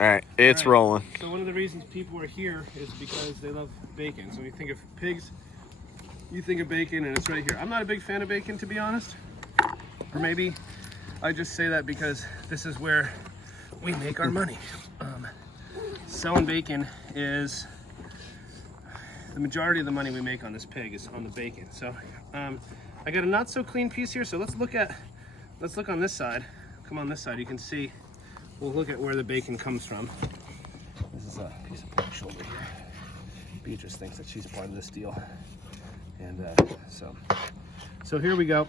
All right, it's rolling. So one of the reasons people are here is because they love bacon. So when you think of pigs, you think of bacon, and it's right here. I'm not a big fan of bacon, to be honest. Or maybe I just say that because this is where we make our money. Selling bacon is the majority of the money we make on this pig is on the bacon. So I got a not so clean piece here. So let's look on this side. Come on this side, you can see. We'll look at where the bacon comes from. This is a piece of pork shoulder here. Beatrice thinks that she's part of this deal. And so here we go.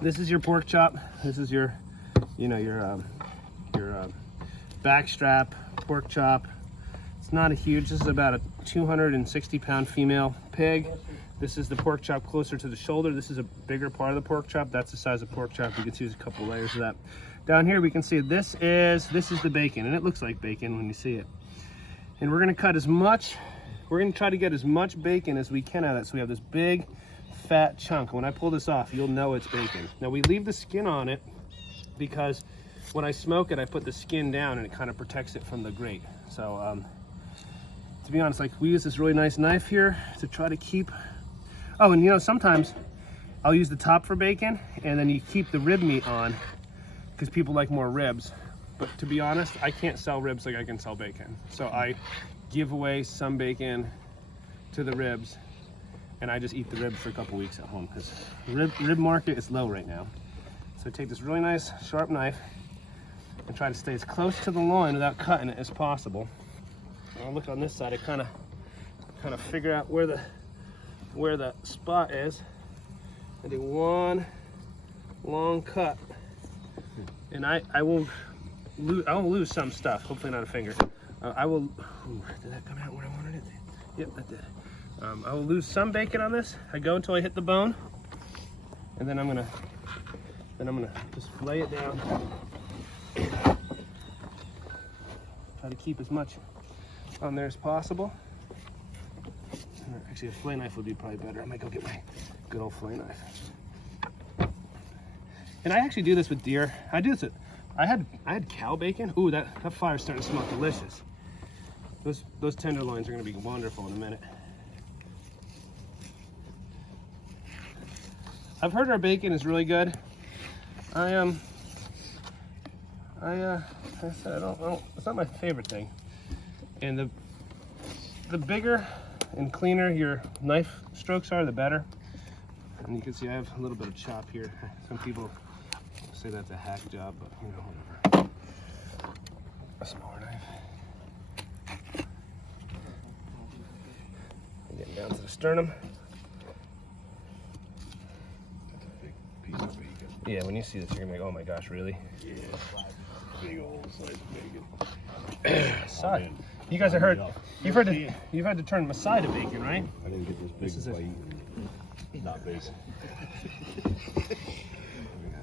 This is your pork chop. This is your back strap pork chop. It's not a huge, this is about a 260 pound female pig. This is the pork chop closer to the shoulder. This is a bigger part of the pork chop. That's the size of pork chop. You can see there's a couple layers of that. Down here we can see this is the bacon, and it looks like bacon when you see it. And we're gonna try to get as much bacon as we can out of it, so we have this big fat chunk. When I pull this off, you'll know it's bacon. Now we leave the skin on it because when I smoke it, I put the skin down and it kind of protects it from the grate. So to be honest, like, we use this really nice knife here to try to keep, oh, and you know, sometimes I'll use the top for bacon and then you keep the rib meat on because people like more ribs. But to be honest, I can't sell ribs like I can sell bacon. So I give away some bacon to the ribs, and I just eat the ribs for a couple weeks at home because the rib market is low right now. So I take this really nice sharp knife and try to stay as close to the loin without cutting it as possible. And I'll look on this side. I kind of figure out where the spot is. I do one long cut, and I will lose some stuff. Hopefully not a finger. I will. Ooh, did that come out where I wanted it? Yep, that did. I will lose some bacon on this. I go until I hit the bone, and then I'm gonna just lay it down. Try to keep as much on there as possible. Actually, a fillet knife would be probably better. I might go get my good old fillet knife. And I actually do this with deer. I do this with, I had cow bacon. Ooh, that fire's starting to smell delicious. Those tenderloins are gonna be wonderful in a minute. I've heard our bacon is really good. I said I don't, it's not my favorite thing. And the bigger and cleaner your knife strokes are, the better. And you can see I have a little bit of chop here. Some people say that's a hack job, but you know, whatever. A smaller knife. Getting down to the sternum. That's a big piece of bacon. Yeah, when you see this, you're gonna be like, oh my gosh, really? Yeah, big old slice of bacon. Side. You guys have heard. You've had to turn Masai to bacon, right? I didn't get this big bite. Not bacon.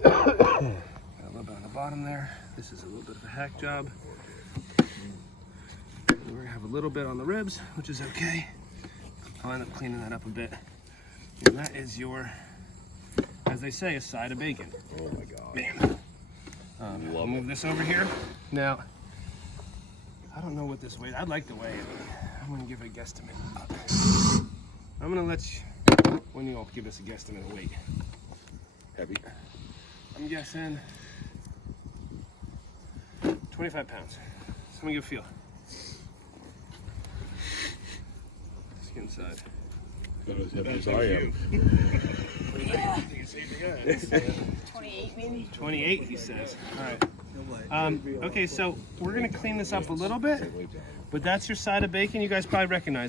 Got a little bit on the bottom there. This is a little bit of a hack job. We're gonna have a little bit on the ribs, which is okay. I'll end up cleaning that up a bit. And that is your, as they say, a side of bacon. Oh my god. Man. I'll move this over here. Now, I don't know what this weighs. I'd like to weigh it. I'm gonna give it a guesstimate. I'm gonna let you, when you all give us a guesstimate of weight. Heavy. I'm guessing 25 pounds. So let me give a feel. Skin side. Not as heavy as I am. Yeah. 28 maybe? 28, he says. All right. Okay, so we're gonna clean this up a little bit, but that's your side of bacon. You guys probably recognize.